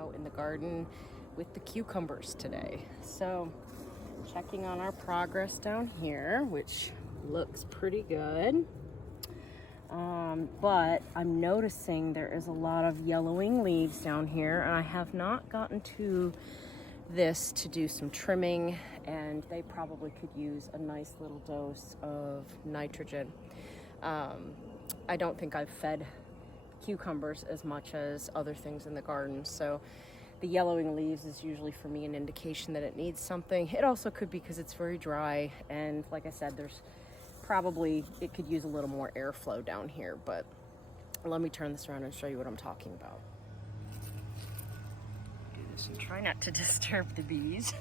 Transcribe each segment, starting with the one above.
out in the garden with the cucumbers today. So checking on our progress down here, which looks pretty good. But I'm noticing there is a lot of yellowing leaves down here, and I have not gotten to this to do some trimming, and they probably could use a nice little dose of nitrogen. I don't think I've fed cucumbers as much as other things in the garden, so the yellowing leaves is usually for me an indication that it needs something. It also could be because it's very dry, and like I said, there's probably, it could use a little more airflow down here. But let me turn this around and show you what I'm talking about. Do this and try not to disturb the bees.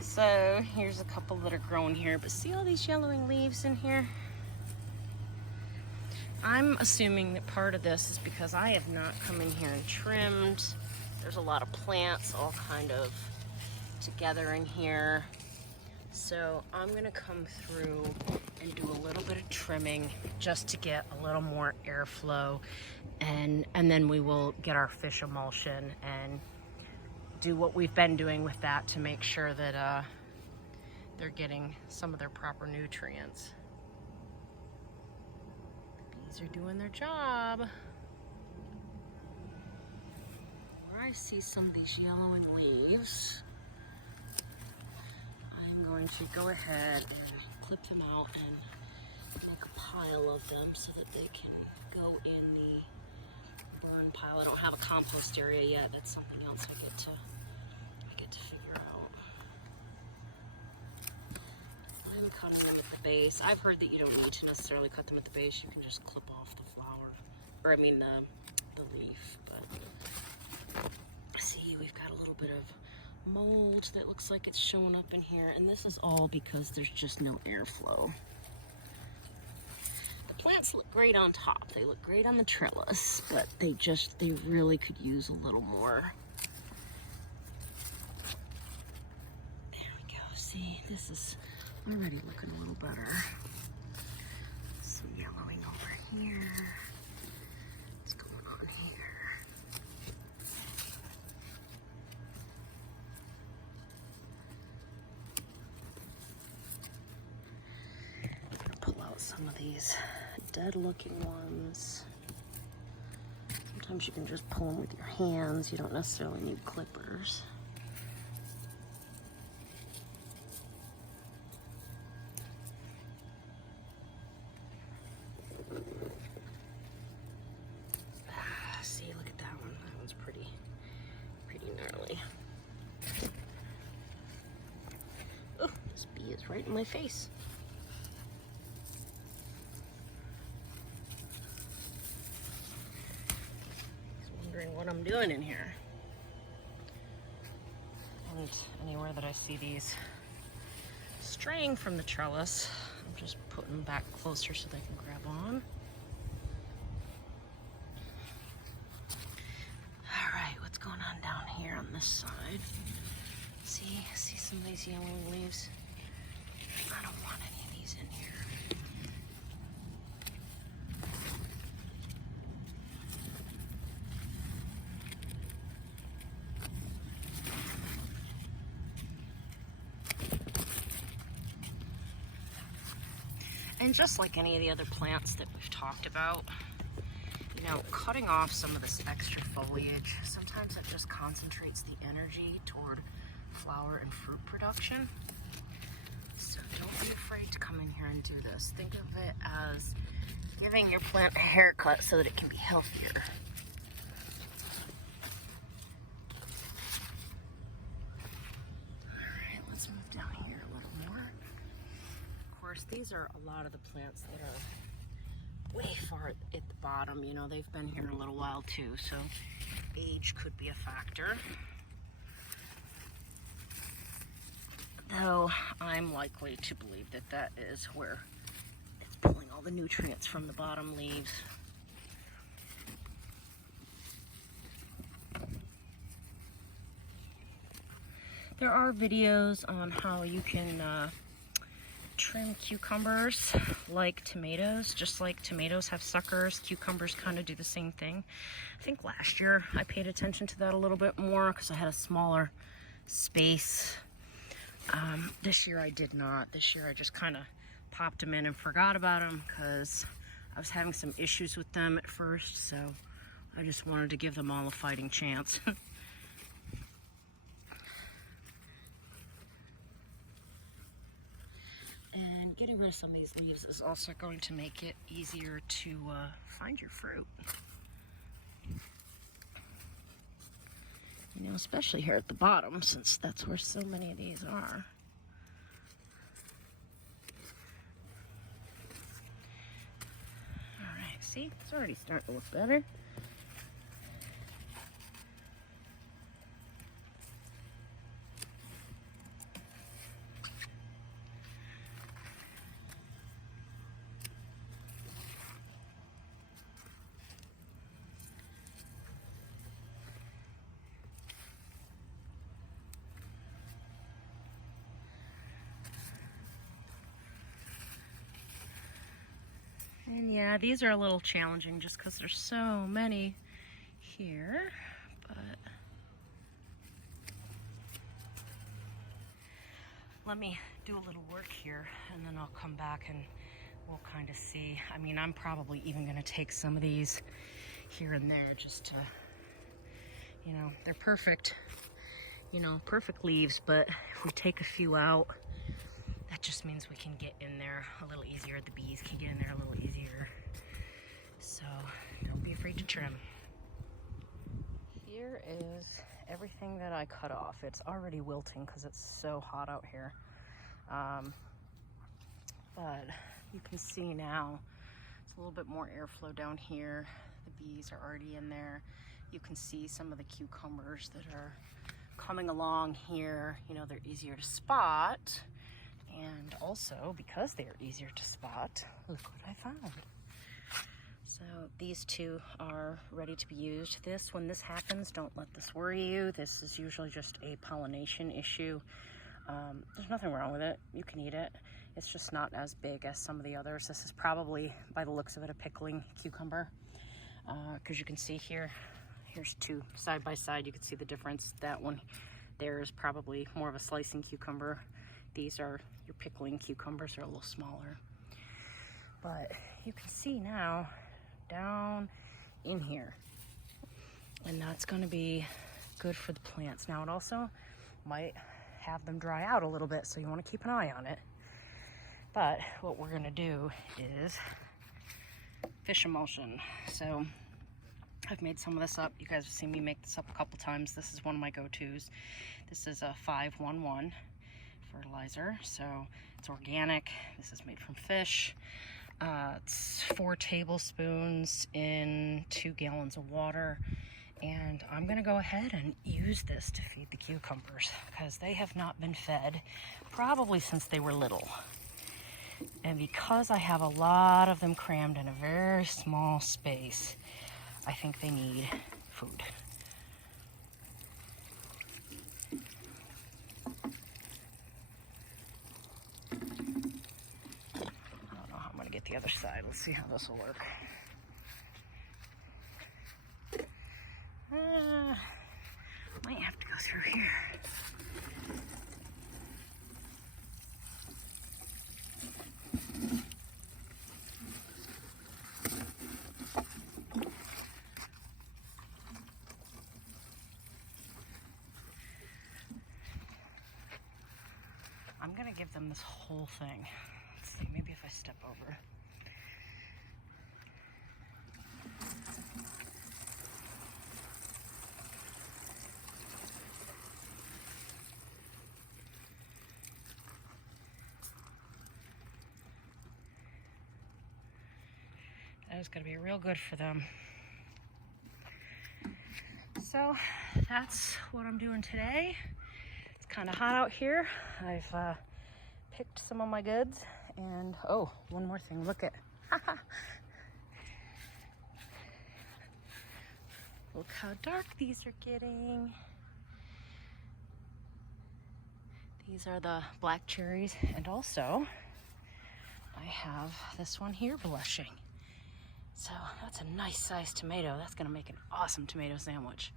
So here's a couple that are growing here, but see all these yellowing leaves in here? I'm assuming that part of this is because I have not come in here and trimmed. There's a lot of plants all kind of together in here. So I'm gonna come through and do a little bit of trimming just to get a little more airflow, and then we will get our fish emulsion and do what we've been doing with that to make sure that they're getting some of their proper nutrients. The bees are doing their job. Where I see some of these yellowing leaves, I'm going to go ahead and clip them out and make a pile of them so that they can go in the burn pile. I don't have a compost area yet. That's something else I get to figure out. I'm cutting them at the base. I've heard that you don't need to necessarily cut them at the base. You can just clip off the flower, or I mean the leaf. But see, we've got a little bit of mold that looks like it's showing up in here, and this is all because there's just no airflow. The plants look great on top, they look great on the trellis, but they really could use a little more. There we go. See, this is already looking a little better. Some yellowing over here. What's going on here? Pull out some of these dead looking ones. Sometimes you can just pull them with your hands. You don't necessarily need clippers. See, look at that one. That one's pretty gnarly. Oh, this bee is right in my face. What I'm doing in here. And anywhere that I see these straying from the trellis, I'm just putting them back closer so they can grab on. All right, what's going on down here on this side? See some of these yellowing leaves? I don't want any of these in here. And just like any of the other plants that we've talked about, you know, cutting off some of this extra foliage, sometimes it just concentrates the energy toward flower and fruit production. So don't be afraid to come in here and do this. Think of it as giving your plant a haircut so that it can be healthier. All right, let's move down here a little more. Of course, these are a lot of the plants that are way far at the bottom. You know, they've been here a little while too, so age could be a factor. Though I'm likely to believe that that is where it's pulling all the nutrients from the bottom leaves. There are videos on how you can trim cucumbers like tomatoes. Just like tomatoes have suckers, cucumbers kind of do the same thing. I think last year I paid attention to that a little bit more because I had a smaller space. This year I did not. This year I just kind of popped them in and forgot about them because I was having some issues with them at first, so I just wanted to give them all a fighting chance. And getting rid of some of these leaves is also going to make it easier to find your fruit. You know, especially here at the bottom, since that's where so many of these are. All right, see, it's already starting to look better. And yeah, these are a little challenging just because there's so many here, but let me do a little work here and then I'll come back and we'll kind of see. I mean, I'm probably even going to take some of these here and there just to, you know, they're perfect, you know, perfect leaves, but if we take a few out, that just means we can get in there a little easier. The bees can get in there a little easier. So don't be afraid to trim. Here is everything that I cut off. It's already wilting because it's so hot out here. But you can see now it's a little bit more airflow down here. The bees are already in there. You can see some of the cucumbers that are coming along here. You know, they're easier to spot. And also, because they are easier to spot, look what I found. So these two are ready to be used. When this happens, don't let this worry you. This is usually just a pollination issue. There's nothing wrong with it. You can eat it. It's just not as big as some of the others. This is probably, by the looks of it, a pickling cucumber. Because you can see here, here's two side by side. You can see the difference. That one there is probably more of a slicing cucumber. These are your pickling cucumbers, are a little smaller. But you can see now down in here. And that's going to be good for the plants. Now it also might have them dry out a little bit, so you want to keep an eye on it. But what we're going to do is fish emulsion. So I've made some of this up. You guys have seen me make this up a couple times. This is one of my go-tos. This is a 511 fertilizer, so it's organic. This is made from fish. It's 4 tablespoons in 2 gallons of water, and I'm gonna go ahead and use this to feed the cucumbers because they have not been fed probably since they were little. And because I have a lot of them crammed in a very small space, I think they need food. Get the other side. Let's see how this will work. Might have to go through here. I'm gonna give them this whole thing. Let's see, maybe if I step over. That is going to be real good for them. So that's what I'm doing today. It's kind of hot out here. I've picked some of my goods, and oh, one more thing. Look at look how dark these are getting. These are the black cherries, and also I have this one here blushing. So that's a nice sized tomato. That's gonna make an awesome tomato sandwich.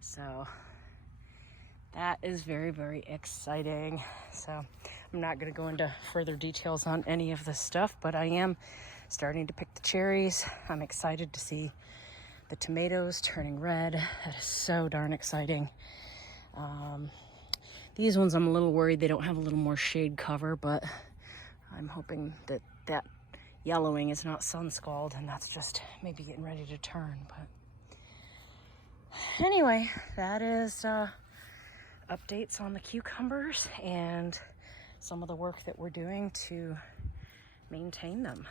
So that is very, very exciting. So I'm not gonna go into further details on any of this stuff, but I am starting to pick the cherries. I'm excited to see the tomatoes turning red. That is so darn exciting. These ones I'm a little worried they don't have a little more shade cover, but I'm hoping that that yellowing is not sun scald and that's just maybe getting ready to turn. But anyway, that is updates on the cucumbers and some of the work that we're doing to maintain them.